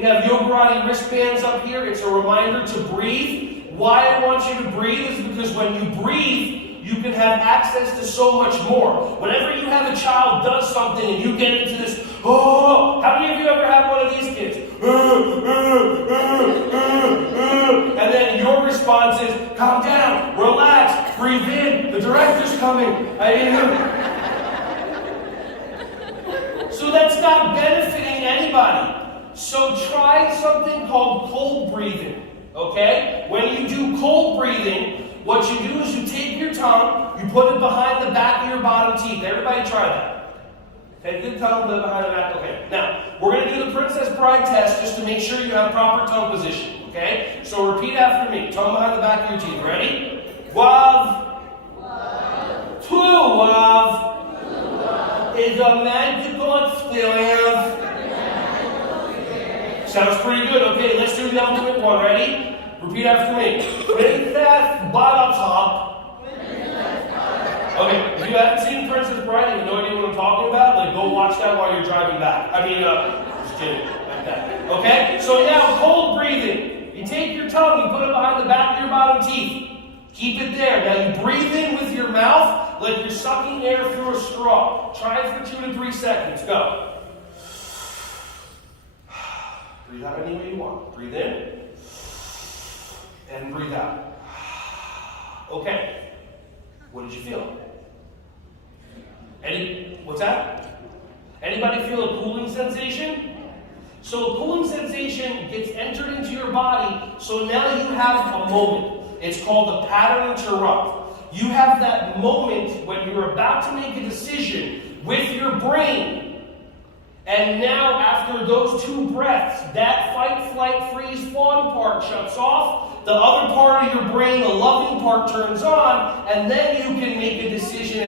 We have Yogarati wristbands up here. It's a reminder to breathe. Why I want you to breathe is because when you breathe, you can have access to so much more. Whenever you have a child does something and you get into this, oh, how many of you ever have one of these kids? And then your response is, calm down, relax, breathe in, the director's coming. So that's not benefiting anybody. So try something called cold breathing, okay? When you do cold breathing, what you do is you take your tongue, you put it behind the back of your bottom teeth. Everybody try that. Okay, good tongue behind the back. Okay, now, we're going to do the Princess Bride test just to make sure you have proper tongue position, okay? So repeat after me. Tongue behind the back of your teeth. Ready? Wav. True wav. Is a magical experience. Sounds pretty good. Okay, let's do the ultimate one. Ready? Repeat after me. Princess Buttercup. Okay, if you haven't seen Princess Bride and you have no idea what I'm talking about, like go watch that while you're driving back. Just kidding. Like that. Okay? So now, cold breathing. You take your tongue, you put it behind the back of your bottom teeth. Keep it there. Now you breathe in with your mouth like you're sucking air through a straw. Try it for 2 to 3 seconds. Go. Breathe out any way you want. Breathe in. And breathe out. Okay. What did you feel? What's that? Anybody feel a cooling sensation? So a cooling sensation gets entered into your body, so now you have a moment. It's called a pattern interrupt. You have that moment when you're about to make a decision with your brain. And now, after those 2 breaths, that fight, flight, freeze, fawn part shuts off. The other part of your brain, the loving part, turns on, and then you can make a decision.